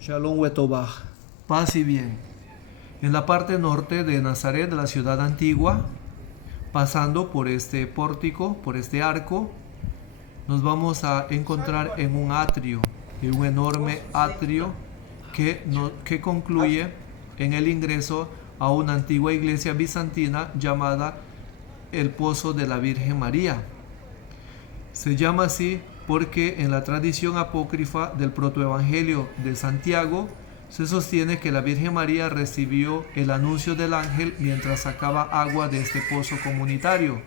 Shalom Wetovah, paz y bien. En la parte norte de Nazaret, de la ciudad antigua, pasando por este pórtico, por este arco, nos vamos a encontrar en un atrio, en un enorme atrio que concluye en el ingreso a una antigua iglesia bizantina llamada el Pozo de la Virgen María. Se llama así porque en la tradición apócrifa del protoevangelio de Santiago se sostiene que la Virgen María recibió el anuncio del ángel mientras sacaba agua de este pozo comunitario.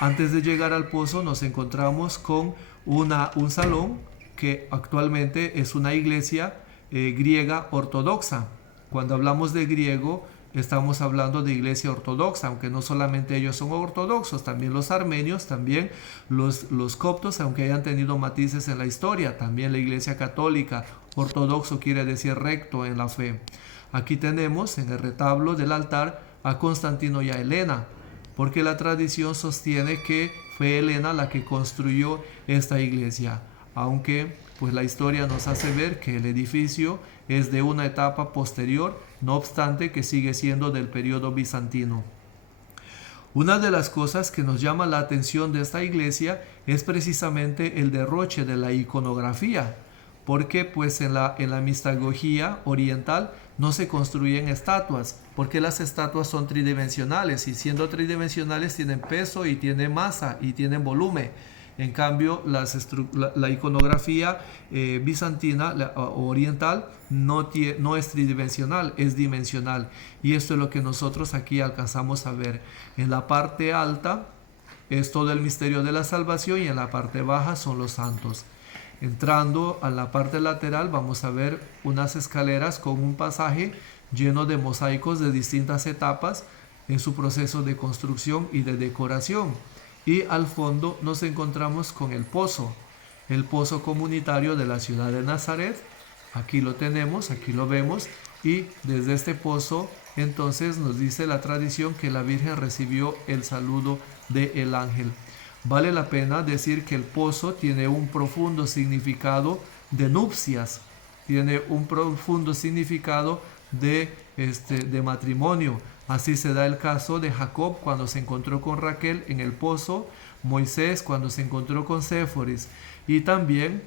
Antes de llegar al pozo nos encontramos con un salón que actualmente es una iglesia griega ortodoxa. Cuando hablamos de griego, estamos hablando de iglesia ortodoxa, aunque no solamente ellos son ortodoxos, también los armenios, también los coptos, aunque hayan tenido matices en la historia, también la iglesia católica. Ortodoxo quiere decir recto en la fe. Aquí tenemos en el retablo del altar a Constantino y a Helena, porque la tradición sostiene que fue Helena la que construyó esta iglesia, aunque pues la historia nos hace ver que el edificio es de una etapa posterior, no obstante que sigue siendo del periodo bizantino. Una de las cosas que nos llama la atención de esta iglesia es precisamente el derroche de la iconografía, porque pues en la mistagogía oriental no se construyen estatuas, porque las estatuas son tridimensionales y siendo tridimensionales tienen peso y tienen masa y tienen volumen. En cambio, la iconografía bizantina oriental no es tridimensional, es dimensional. Y esto es lo que nosotros aquí alcanzamos a ver. En la parte alta es todo el misterio de la salvación y en la parte baja son los santos. Entrando a la parte lateral vamos a ver unas escaleras con un pasaje lleno de mosaicos de distintas etapas en su proceso de construcción y de decoración. Y al fondo nos encontramos con el pozo comunitario de la ciudad de Nazaret. Aquí lo tenemos, aquí lo vemos, y desde este pozo entonces nos dice la tradición que la Virgen recibió el saludo del ángel. Vale la pena decir que el pozo tiene un profundo significado de nupcias, tiene un profundo significado de matrimonio. Así se da el caso de Jacob cuando se encontró con Raquel en el pozo, Moisés cuando se encontró con Séforis, y también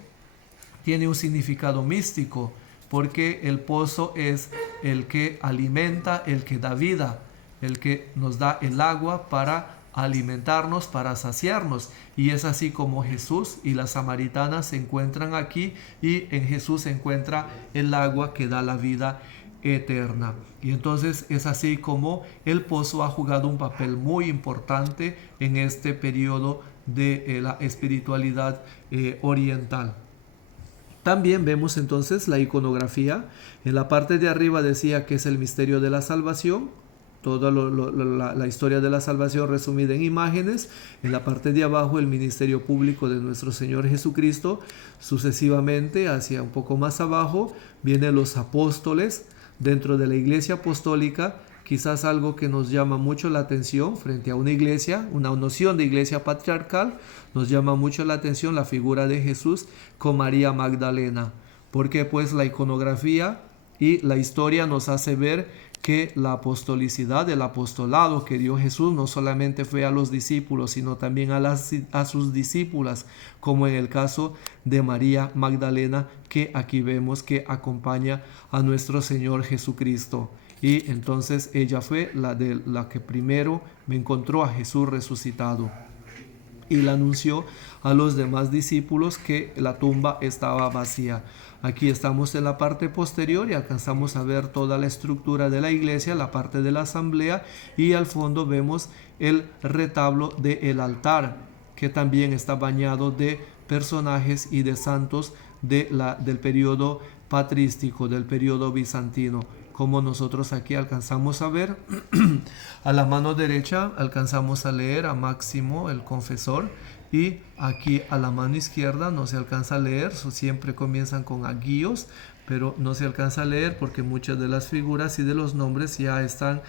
tiene un significado místico porque el pozo es el que alimenta, el que da vida, el que nos da el agua para alimentarnos, para saciarnos, y es así como Jesús y la samaritana se encuentran aquí y en Jesús se encuentra el agua que da la vida eterna. Y entonces es así como el pozo ha jugado un papel muy importante en este periodo de la espiritualidad oriental. También vemos entonces la iconografía. En la parte de arriba decía que es el misterio de la salvación, toda la historia de la salvación resumida en imágenes. En la parte de abajo el ministerio público de nuestro Señor Jesucristo. Sucesivamente hacia un poco más abajo vienen los apóstoles. Dentro de la iglesia apostólica, quizás algo que nos llama mucho la atención frente a una iglesia, una noción de iglesia patriarcal, nos llama mucho la atención la figura de Jesús con María Magdalena, porque pues la iconografía y la historia nos hace ver que la apostolicidad, el apostolado que dio Jesús no solamente fue a los discípulos, sino también a sus discípulas, como en el caso de María Magdalena, que aquí vemos que acompaña a nuestro Señor Jesucristo. Y entonces ella fue la que primero me encontró a Jesús resucitado y le anunció a los demás discípulos que la tumba estaba vacía. Aquí estamos en la parte posterior y alcanzamos a ver toda la estructura de la iglesia, la parte de la asamblea, y al fondo vemos el retablo del altar, que también está bañado de personajes y de santos del periodo patrístico, del periodo bizantino. Como nosotros aquí alcanzamos a ver, a la mano derecha alcanzamos a leer a Máximo el confesor, y aquí a la mano izquierda no se alcanza a leer, siempre comienzan con aguíos, pero no se alcanza a leer porque muchas de las figuras y de los nombres ya están,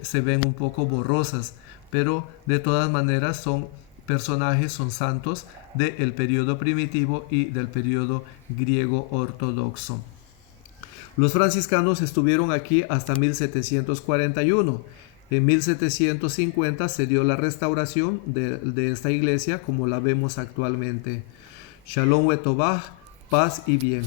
se ven un poco borrosas, pero de todas maneras son personajes, son santos del periodo primitivo y del periodo griego ortodoxo. Los franciscanos estuvieron aquí hasta 1741. En 1750 se dio la restauración de esta iglesia como la vemos actualmente. Shalom Wetovah, paz y bien.